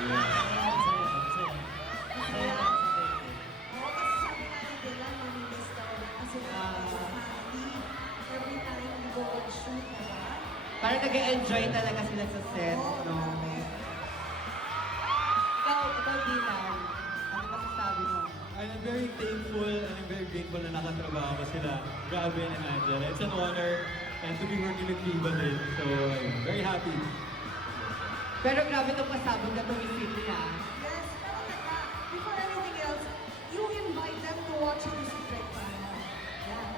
Kaya, oo, kasi sabi nga ni Dylan, mamimiss daw kasi happy every time we go on shoot, diba? Parang nag-enjoy talaga sila sa set, no? Ikaw, Dylan, ano masasabi mo? I'm very thankful and I'm very grateful na nakatrabaho ko sila, Gavin and Angela. It's an honor and to be working with Viva din. So, I'm very happy. Pero grabe itong pasabog na tumisili, ha? Yes, pero teka, before anything else, you invite them to watch your secret channel. Yeah.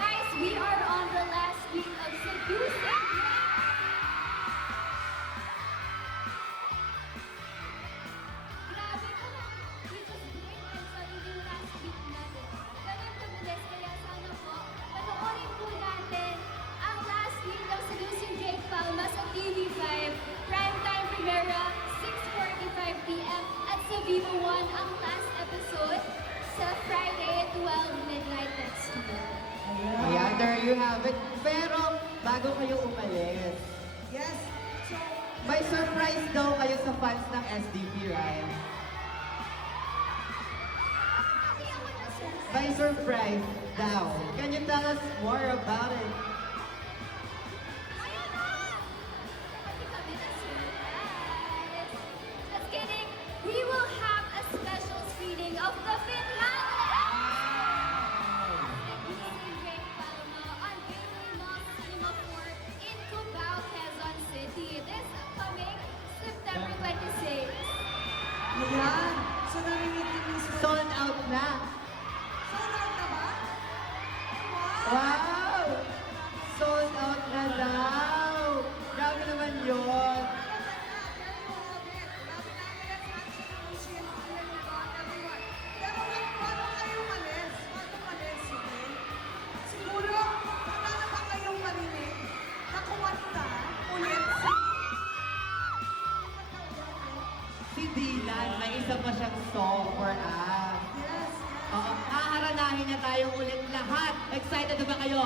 Guys, we are on the last week of Seducing. Grabe ko na. We just break and sarili yung last week natin. Ganun kabilis, kaya sana po, panoorin po natin ang last week ng Seducing Jake Palma sa TV5. Primetime premiere, 6:45 p.m. at sa Vivo 1 ang last episode sa Friday at 12 midnight next year. Ayan, there you have it. Pero, bago kayo umalis, Yes, so, may surprise daw kayo sa fans ng SDP, right? Hindi ako na-surprise. May surprise daw. Can you tell us more about it? Ayun na! Hindi kami na-surprise. Just kidding. We will have a special screening of the finale! Seducing Jake Palma on Gateway Mall Cinema 4 in Cubao, Quezon City. This coming September 26. ayan. So, narinig sa Sold out na. sold out na ba? Wow! Wow! Sold out na daw. Grabe naman yun. Siguro, wala na ba kayong marinig na kumanta ulit Si Dylan, may isa pa siyang song for us. Yes, Oo, haharanahin na tayo ulit lahat. Excited na ba kayo?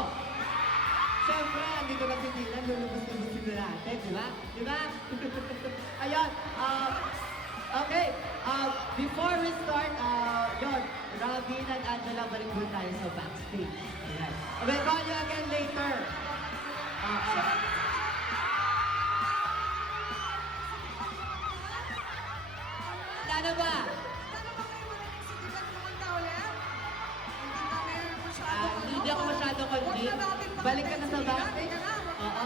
Siyempre, andito na si Dylan, lulubos-lubusin na natin, di ba? Di ba? Ayun, okay, before we start, yun, Robin and Angela, balik doon tayo sa backstage. Ayan. We'll call you again later. Wala na ba? Sana ba kayo marinig si Dylan kumanta ulit? Hindi kami masyado. Hindi ako masyado Huwag convinced. na natin Balik ka na sa pakinggan si Dylan. backstage. Halika na, Oo.